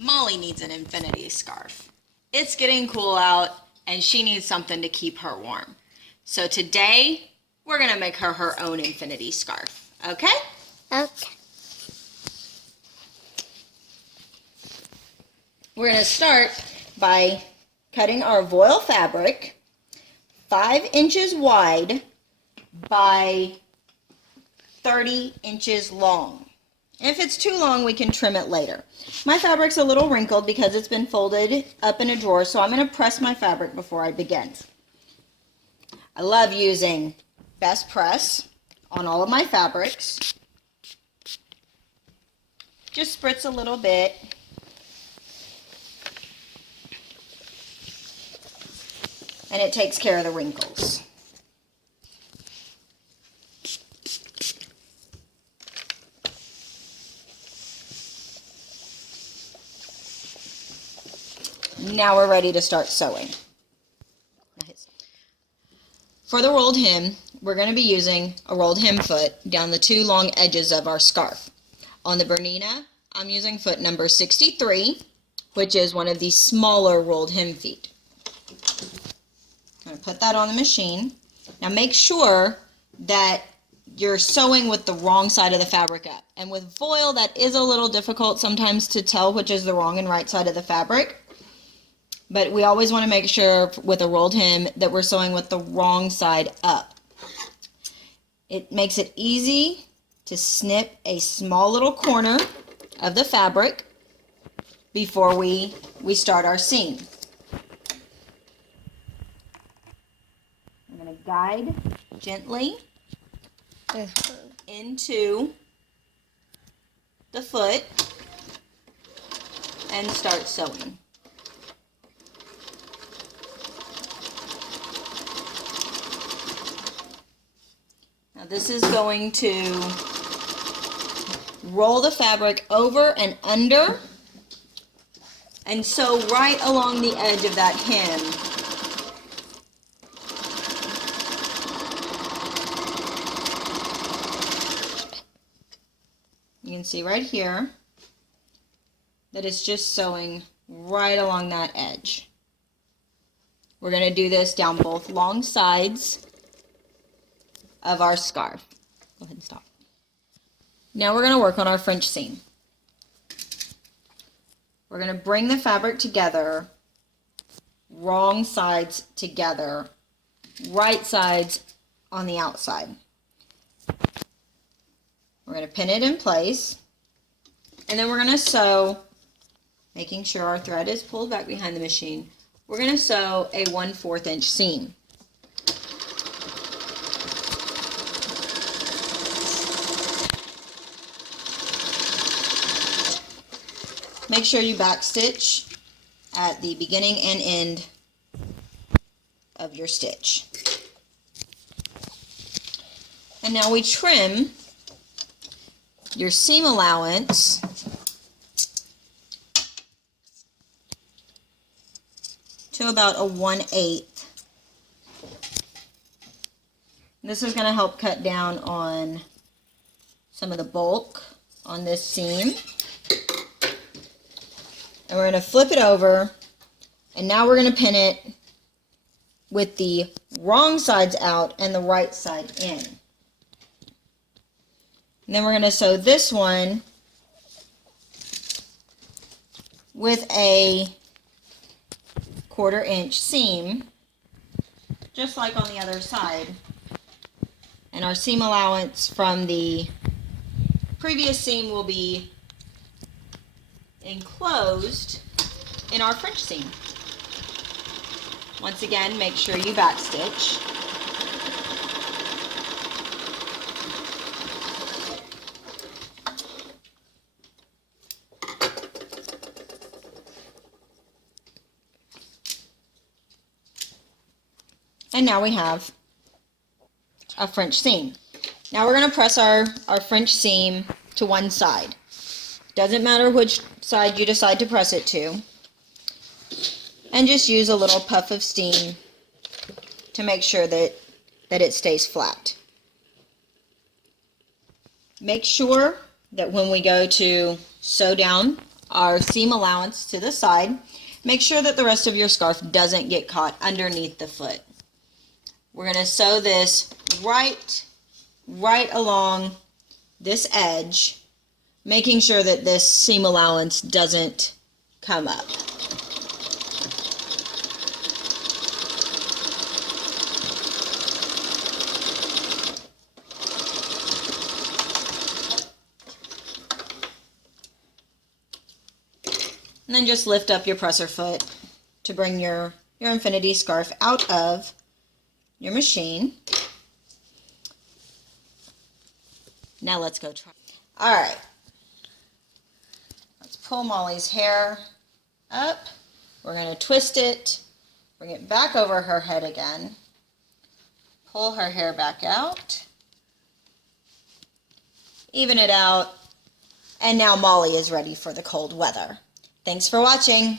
Molly needs an infinity scarf. It's getting cool out and she needs something to keep her warm. So today we're going to make her her own infinity scarf. Okay? Okay. We're going to start by cutting our voile fabric 5 inches wide by 30 inches long. If it's too long, we can trim it later. My fabric's a little wrinkled because it's been folded up in a drawer, so I'm going to press my fabric before I begin. I love using Best Press on all of my fabrics. Just spritz a little bit. And it takes care of the wrinkles. Now we're ready to start sewing. For the rolled hem, we're going to be using a rolled hem foot down the 2 long edges of our scarf. On the Bernina, I'm using foot number 63, which is one of the smaller rolled hem feet. I'm going to put that on the machine. Now make sure that you're sewing with the wrong side of the fabric up. And with voile, that is a little difficult sometimes to tell which is the wrong and right side of the fabric. But we always want to make sure with a rolled hem that we're sewing with the wrong side up. It makes it easy to snip a small little corner of the fabric before we start our seam. I'm going to guide gently into the foot and start sewing. Now this is going to roll the fabric over and under and sew right along the edge of that hem. You can see right here that it's just sewing right along that edge. We're going to do this down both long sides of our scarf. Go ahead and stop. Now we're going to work on our French seam. We're going to bring the fabric together, wrong sides together, right sides on the outside. We're going to pin it in place, and then we're going to sew, making sure our thread is pulled back behind the machine. We're going to sew a 1/4 inch seam. Make sure you backstitch at the beginning and end of your stitch. And now we trim your seam allowance to about a 1/8. This is going to help cut down on some of the bulk on this seam. And we're going to flip it over, and now we're going to pin it with the wrong sides out and the right side in. And then we're going to sew this one with a 1/4 inch seam, just like on the other side. And our seam allowance from the previous seam will be enclosed in our French seam. Once again, make sure you backstitch. And now we have a French seam. Now we're going to press our French seam to one side. Doesn't matter which side you decide to press it to. And just use a little puff of steam to make sure that it stays flat. Make sure that when we go to sew down our seam allowance to the side. Make sure that the rest of your scarf doesn't get caught underneath the foot. We're going to sew this right along this edge, making sure that this seam allowance doesn't come up. And then just lift up your presser foot to bring your infinity scarf out of your machine. Now let's go try. All right. Let's pull Molly's hair up. We're going to twist it, bring it back over her head again, pull her hair back out, even it out, and now Molly is ready for the cold weather. Thanks for watching.